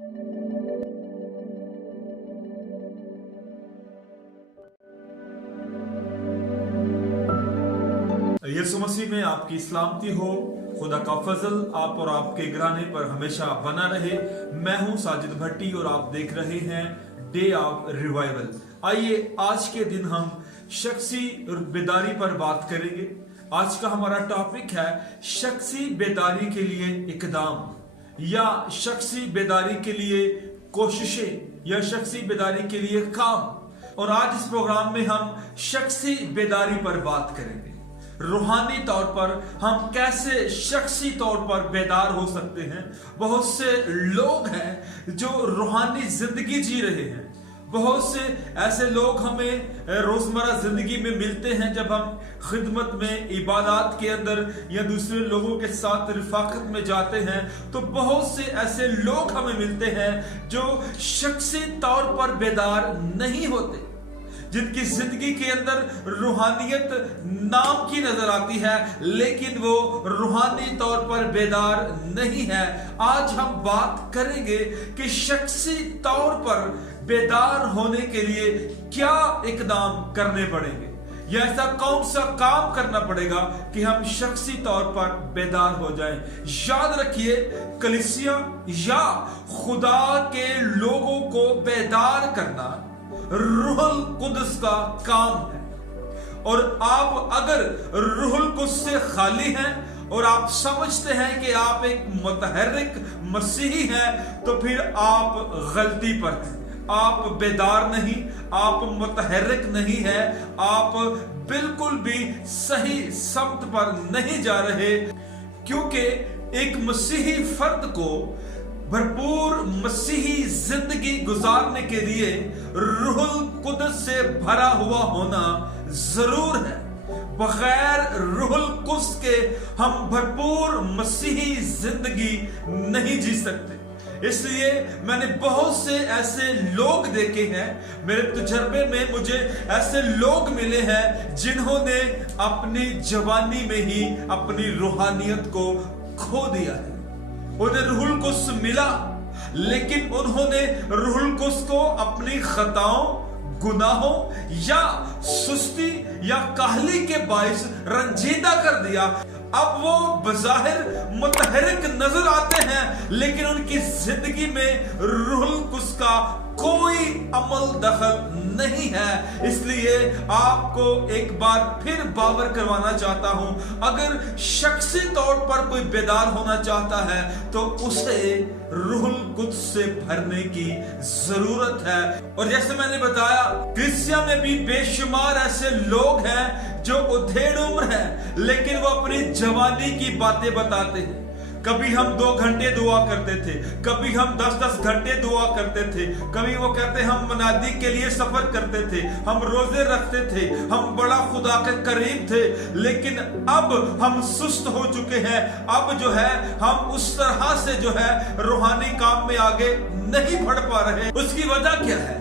यीशु मसीह में आपकी सलामती हो। खुदा का फजल आप और आपके घराने पर हमेशा बना रहे। मैं हूं साजिद भट्टी और आप देख रहे हैं डे ऑफ रिवाइवल। आइए आज के दिन हम शख्सी बेदारी पर बात करेंगे। आज का हमारा टॉपिक है शख्सी बेदारी के लिए इकदाम या शख्सी बेदारी के लिए कोशिशें या शख्सी बेदारी के लिए काम। और आज इस प्रोग्राम में हम शख्सी बेदारी पर बात करेंगे। रूहानी तौर पर हम कैसे शख्सी तौर पर बेदार हो सकते हैं। बहुत से लोग हैं जो रूहानी जिंदगी जी रहे हैं। बहुत से ऐसे लोग हमें रोजमर्रा जिंदगी में मिलते हैं जब हम खिदमत में, इबादत के अंदर या दूसरे लोगों के साथ रिफाकत में जाते हैं, तो बहुत से ऐसे लोग हमें मिलते हैं जो शख्सी तौर पर बेदार नहीं होते, जिनकी जिंदगी के अंदर रूहानियत नाम की नजर आती है लेकिन वो रूहानी तौर पर बेदार नहीं है। आज हम बात करेंगे कि शख्सी तौर पर बेदार होने के लिए क्या इकदाम करने पड़ेंगे या ऐसा कौन सा काम करना पड़ेगा कि हम शख्सी तौर पर बेदार हो जाएं। याद रखिए, कलीसिया या खुदा के लोगों को बेदार करना रूहुल कुद्स का काम है। और आप अगर रूहुल कुद्स से खाली हैं और आप समझते हैं कि आप एक मुतहर्रिक मसीही हैं, तो फिर आप गलती पर हैं। आप बेदार नहीं, आप मुतहर्रिक नहीं है, आप बिल्कुल भी सही समत पर नहीं जा रहे। क्योंकि एक मसीही फर्द को भरपूर मसीही जिंदगी गुजारने के लिए रूहुल कुद्स से भरा हुआ होना जरूर है। बगैर रूहुल कुद्स के हम भरपूर मसीही जिंदगी नहीं जी सकते। इसलिए मैंने बहुत से ऐसे लोग देखे हैं, मेरे तजर्बे में मुझे ऐसे लोग मिले हैं जिन्होंने अपनी जवानी में ही अपनी रूहानियत को खो दिया है। उन्हें रूहुल कुद्स मिला लेकिन उन्होंने रूहुल कुद्स को अपनी खताओं, गुनाहों या सुस्ती या काहली के बाइस रंजीदा कर दिया। अब वो बज़ाहिर मुतहर्रिक नजर आते हैं लेकिन उनकी जिंदगी में रूहुल कुद्स का कोई अमल दखल नहीं है। इसलिए आपको एक बार फिर बावर करवाना चाहता हूं, अगर शख्सी तौर पर कोई बेदार होना चाहता है तो उसे रूहुल कुद्स से भरने की जरूरत है। और जैसे मैंने बताया, कलीसिया में भी बेशुमार ऐसे लोग हैं जो उधेड़ उम्र हैं लेकिन वो अपनी जवानी की बातें बताते हैं। कभी हम 2 घंटे दुआ करते थे, कभी हम 10-10 घंटे दुआ करते थे, कभी वो कहते हम मनादी के लिए सफर करते थे, हम रोजे रखते थे, हम बड़ा खुदा के करीब थे। लेकिन अब हम सुस्त हो चुके हैं। अब जो है हम उस तरह से जो है रूहानी काम में आगे नहीं बढ़ पा रहे। उसकी वजह क्या है?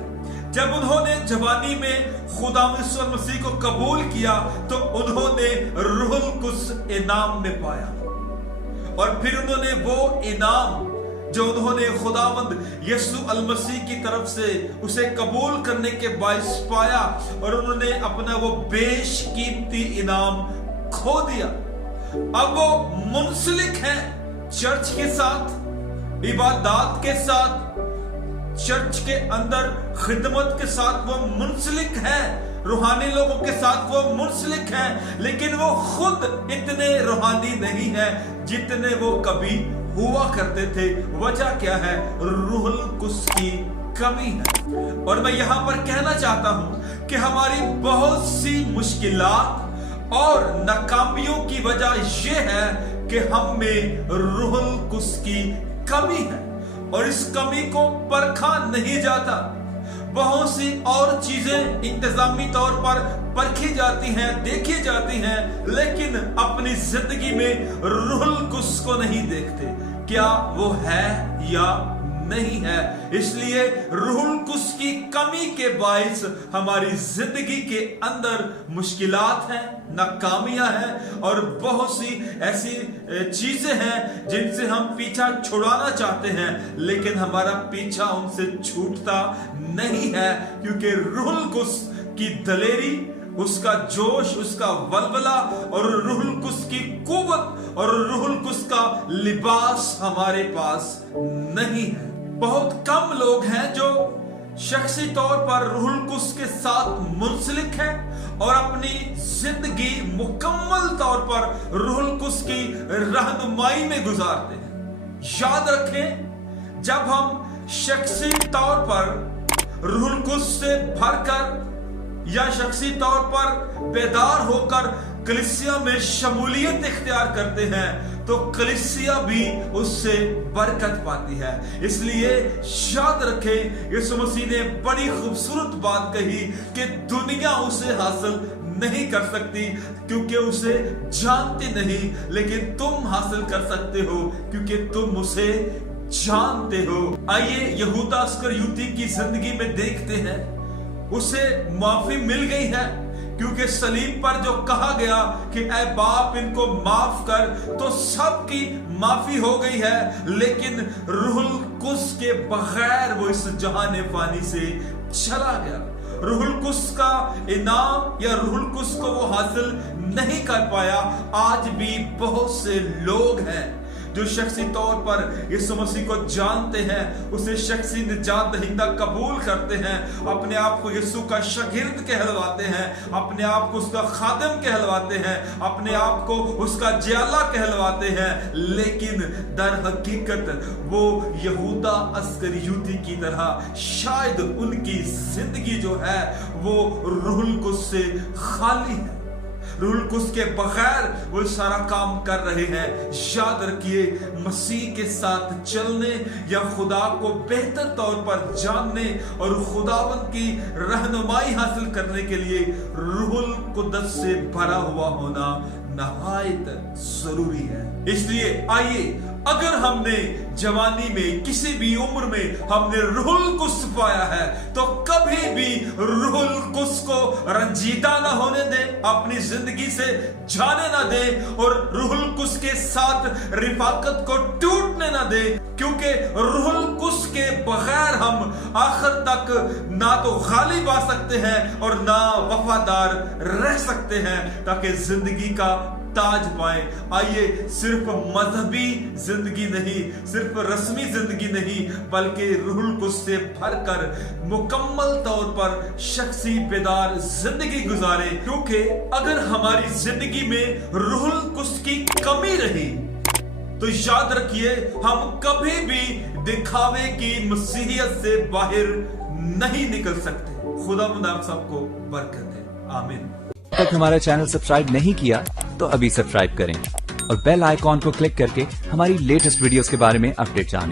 जब उन्होंने जवानी में खुदा यीशु मसीह को कबूल किया तो उन्होंने रूहुल कुद्स इनाम में पाया और फिर उन्होंने वो इनाम जो उन्होंने खुदावंद यीशु अल मसीह की तरफ से उसे कबूल करने के बाइस पाया और उन्होंने अपना वो बेशकीमती इनाम खो दिया। अब वो मुंसलिक हैं चर्च के साथ, इबादत के साथ, चर्च के अंदर खिदमत के साथ वो मुंसलिक हैं, रूहानी लोगों के साथ वो मुंसलिक हैं, लेकिन वो खुद इतने रूहानी नहीं है जितने वो कभी हुआ करते थे। वजह क्या है? रूहुल कुद्स की कमी है। और मैं यहां पर कहना चाहता हूं कि हमारी बहुत सी मुश्किलात और नाकामियों की वजह यह है कि हम में रूहुल कुद्स की कमी है और इस कमी को परखा नहीं जाता। बहुत सी और चीजें इंतजामी तौर पर परखी जाती हैं, देखी जाती हैं, लेकिन अपनी जिंदगी में रूहुल कुद्स को नहीं देखते। क्या वो है या नहीं है। इसलिए रूहुल कुद्स की कमी के बाइस हमारी जिंदगी के अंदर मुश्किलात हैं, नाकामियां हैं और बहुत सी ऐसी चीजें हैं जिनसे हम पीछा छुड़ाना चाहते हैं, लेकिन हमारा पीछा उनसे छूटता नहीं है, क्योंकि रूहुल कुद्स की दलेरी, उसका जोश, उसका वलवला और रूहुल कुद्स की कुव्वत और रूहुल कुद्स का लिबास हमारे पास नहीं है। बहुत कम लोग हैं जो शख्सी तौर पर रूहुल कुद्स के साथ मुंसलिक हैं और अपनी जिंदगी मुकम्मल तौर पर रूहुल कुद्स की रहनुमाई में गुजारते हैं। याद रखें, जब हम शख्सी तौर पर रूहुल कुद्स से भरकर या शख्सी तौर पर बेदार होकर कलीसिया में शमूलियत इख्तियार करते हैं तो कलीसिया भी उससे बरकत पाती है। इसलिए याद रखें, यीशु मसीह ने बड़ी खूबसूरत बात कही कि दुनिया उसे हासिल नहीं कर सकती क्योंकि उसे जानती नहीं, लेकिन तुम हासिल कर सकते हो क्योंकि तुम उसे जानते हो। आइए यहूदा इस्करियोती की जिंदगी में देखते हैं। उसे माफी मिल गई है क्योंकि सलीब पर जो कहा गया कि ऐ बाप इनको माफ कर, तो सबकी माफी हो गई है, लेकिन रूहुल कुद्स के बगैर वो इस जहान फानी से चला गया। रूहुल कुद्स का इनाम या रूहुल कुद्स को वो हासिल नहीं कर पाया। आज भी बहुत से लोग हैं जो शख्सी तौर पर यीशु मसीह को जानते हैं, उसे शख्सी निजात दहिंदा कबूल करते हैं, अपने आप को यीशु का शागिर्द कहलवाते हैं, अपने आप को उसका खादिम कहलवाते हैं, अपने आप को उसका जियाला कहलवाते हैं, लेकिन दर हकीकत वो यहूदा इस्करियोती की तरह शायद उनकी जिंदगी जो है वो रूहुल कुद्स से खाली है। रूहुल कुद्स के बगैर वो सारा काम कर रहे हैं। याद रखिए, मसीह के साथ चलने या खुदा को बेहतर तौर पर जानने और खुदावंद की रहनुमाई हासिल करने के लिए रूहुल कुद्स से भरा हुआ होना नहायत जरूरी है। इसलिए आइए, अगर हमने जवानी में किसी भी उम्र में हमने रूहुल कुद्स पाया है तो कभी भी रूहुल कुद्स को रंजीदा ना होने दें, अपनी जिंदगी से जाने ना दें और रूहुल कुद्स के साथ रिफाकत को टूटने ना दें, क्योंकि रूहुल कुद्स के बगैर हम आखिर तक ना तो गालिब आ सकते हैं और ना वफादार रह सकते हैं ताकि जिंदगी का ताज पाए। आइए, सिर्फ मजहबी जिंदगी नहीं, सिर्फ रस्मी जिंदगी नहीं, बल्कि रूहुल कुद्स से भरकर मुकम्मल तौर पर शख्सी बेदार जिंदगी गुजारे, क्योंकि अगर हमारी जिंदगी में रूहुल कुद्स की कमी रही तो याद रखिए, हम कभी भी दिखावे की मसीहियत से बाहर नहीं निकल सकते। खुदावंद आप सबको बरकत दे। आमीन। तक हमारा चैनल सब्सक्राइब नहीं किया तो अभी सब्सक्राइब करें और बेल आइकॉन को क्लिक करके हमारी लेटेस्ट वीडियोस के बारे में अपडेट जानें।